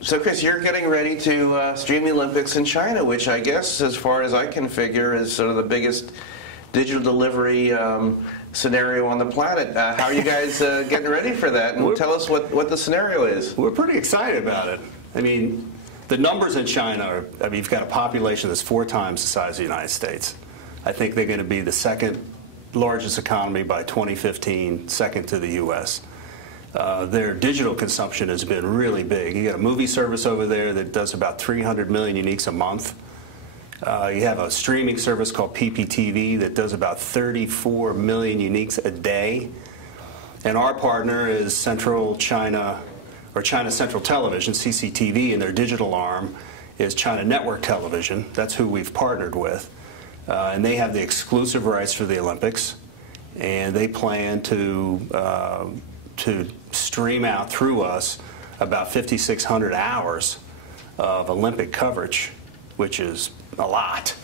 So, Chris, you're getting ready to stream the Olympics in China, which I guess, as far as I can figure, is sort of the biggest digital delivery scenario on the planet. How are you guys getting ready for that? And tell us what the scenario is. We're pretty excited about it. I mean, the numbers in China are, I mean, you've got a population that's 4 times the size of the United States. I think they're going to be the second largest economy by 2015, second to the U.S. Their digital consumption has been really big. You got a movie service over there that does about 300 million uniques a month. You have a streaming service called PPTV that does about 34 million uniques a day. And our partner is Central China, or China Central Television, CCTV, and their digital arm is China Network Television. That's who we've partnered with. And they have the exclusive rights for the Olympics. And they plan to stream out through us about 5,600 hours of Olympic coverage, which is a lot.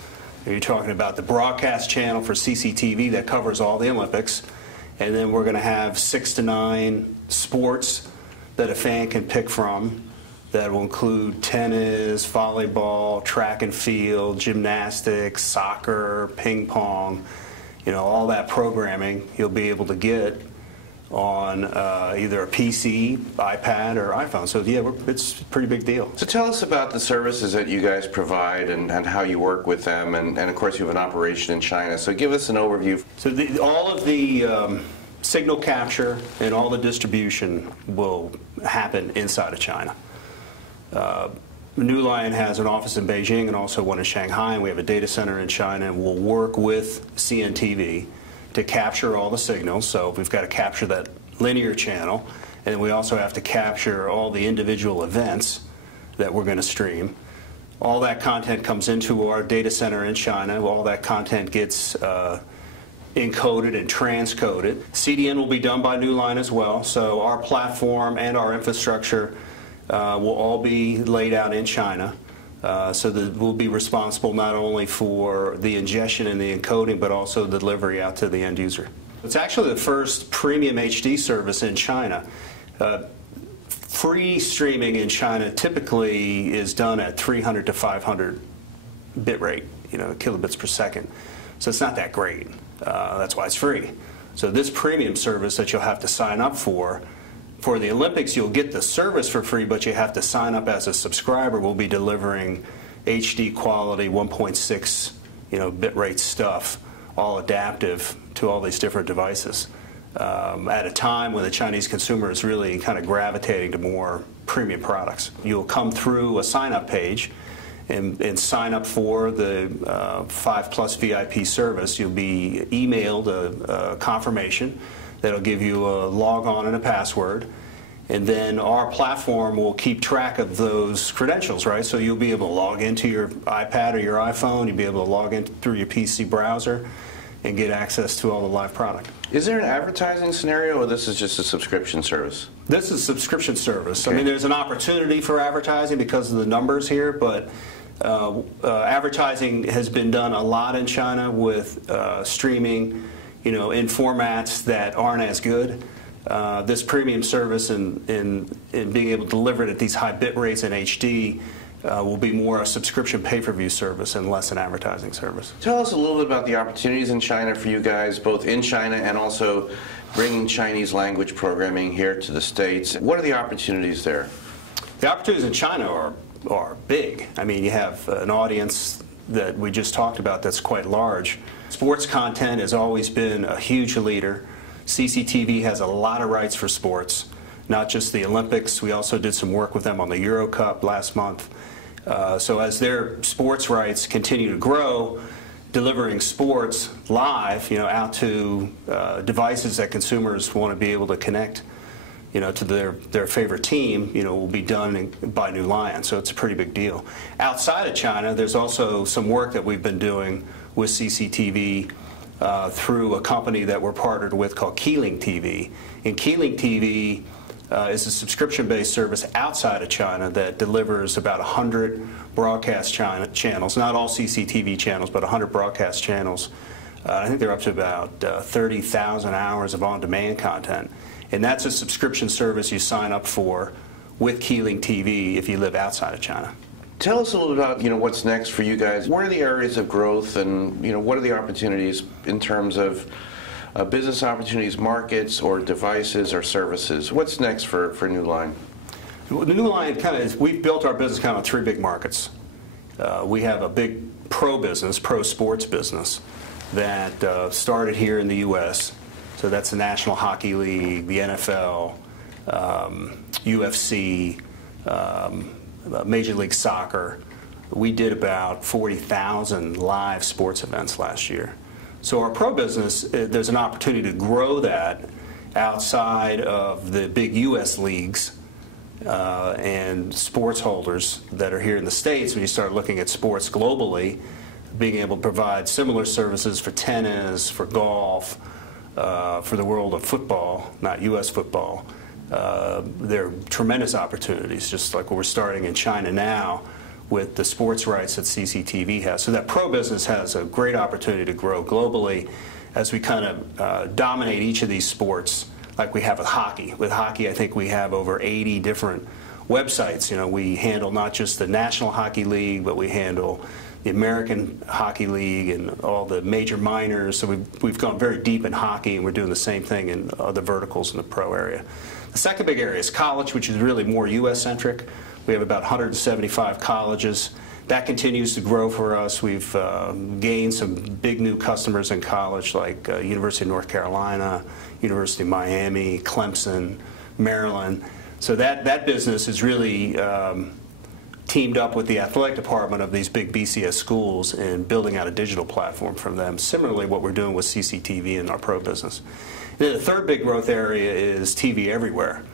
You're talking about the broadcast channel for CCTV that covers all the Olympics, and then we're going to have 6 to 9 sports that a fan can pick from that will include tennis, volleyball, track and field, gymnastics, soccer, ping pong, you know, all that programming you'll be able to get on either a PC, iPad, or iPhone. So yeah, it's a pretty big deal. So tell us about the services that you guys provide and how you work with them, and of course you have an operation in China. So give us an overview. So all of the signal capture and all the distribution will happen inside of China. NeuLion has an office in Beijing and also one in Shanghai, and we have a data center in China, and we'll work with CNTV to capture all the signals. So we've got to capture that linear channel, and we also have to capture all the individual events that we're going to stream. All that content comes into our data center in China. All that content gets encoded and transcoded. CDN will be done by NeuLion as well, so our platform and our infrastructure will all be laid out in China. So that we'll be responsible not only for the ingestion and the encoding, but also the delivery out to the end user. It's actually the first premium HD service in China. Free streaming in China typically is done at 300 to 500 bit rate, you know, kilobits per second. So it's not that great. That's why it's free. So this premium service that you'll have to sign up for the Olympics, you'll get the service for free, but you have to sign up as a subscriber. We'll be delivering HD quality 1.6, you know, bit rate stuff, all adaptive to all these different devices. At a time when the Chinese consumer is really kind of gravitating to more premium products. You'll come through a sign-up page and sign up for the 5+ VIP service. You'll be emailed a confirmation that'll give you a log on and a password, and then our platform will keep track of those credentials, right? So you'll be able to log into your iPad or your iPhone, you'll be able to log in through your PC browser and get access to all the live product. Is there an advertising scenario, or this is just a subscription service? This is a subscription service. Okay. I mean, there's an opportunity for advertising because of the numbers here, but advertising has been done a lot in China with streaming, you know, in formats that aren't as good. This premium service and being able to deliver it at these high bit rates in HD will be more a subscription pay-per-view service and less an advertising service. Tell us a little bit about the opportunities in China for you guys, both in China and also bringing Chinese language programming here to the States. What are the opportunities there? The opportunities in China are big. I mean, you have an audience that we just talked about that's quite large. Sports content has always been a huge leader. CCTV has a lot of rights for sports, not just the Olympics. We also did some work with them on the Euro Cup last month. So as their sports rights continue to grow, delivering sports live, you know, out to devices that consumers want to be able to connect, you know, to their favorite team, you know, will be done by NeuLion. So it's a pretty big deal. Outside of China, there's also some work that we've been doing with CCTV through a company that we're partnered with called Keeling TV. And Keeling TV is a subscription-based service outside of China that delivers about 100 broadcast channels, not all CCTV channels, but 100 broadcast channels. I think they're up to about 30,000 hours of on-demand content. And that's a subscription service you sign up for with Keeling TV if you live outside of China. Tell us a little about what's next for you guys. What are the areas of growth, and what are the opportunities in terms of business opportunities, markets, or devices or services? What's next for NeuLion? The NeuLion kind of is, we've built our business kind of on three big markets. We have a big pro business, pro sports business, that started here in the U.S. So that's the National Hockey League, the NFL, UFC, Major League Soccer. We did about 40,000 live sports events last year. So our pro business, there's an opportunity to grow that outside of the big U.S. leagues and sports holders that are here in the States. When you start looking at sports globally, being able to provide similar services for tennis, for golf, for the world of football, not U.S. football, there are tremendous opportunities, just like we're starting in China now with the sports rights that CCTV has. So that pro business has a great opportunity to grow globally as we kind of dominate each of these sports like we have with hockey. With hockey, I think we have over 80 different websites. We handle not just the National Hockey League, but we handle the American Hockey League and all the major minors. So we've gone very deep in hockey, and we're doing the same thing in other verticals in the pro area. The second big area is college, which is really more U.S.-centric. We have about 175 colleges. That continues to grow for us. We've gained some big new customers in college, like University of North Carolina, University of Miami, Clemson, Maryland. So that business is really teamed up with the athletic department of these big BCS schools in building out a digital platform for them. Similarly, what we're doing with CCTV in our pro business. And then the third big growth area is TV everywhere.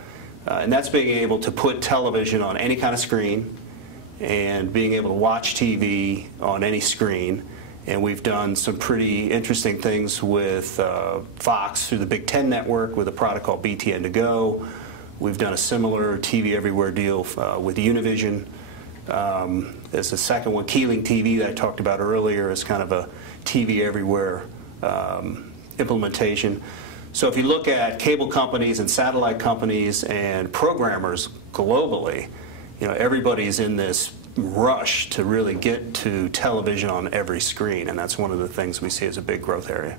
And that's being able to put television on any kind of screen and being able to watch TV on any screen. And we've done some pretty interesting things with Fox through the Big Ten Network with a product called BTN to Go. We've done a similar TV everywhere deal with Univision. There's a second one, Keeling TV, that I talked about earlier, is kind of a TV everywhere implementation. So if you look at cable companies and satellite companies and programmers globally, everybody's in this rush to really get to television on every screen, and that's one of the things we see as a big growth area.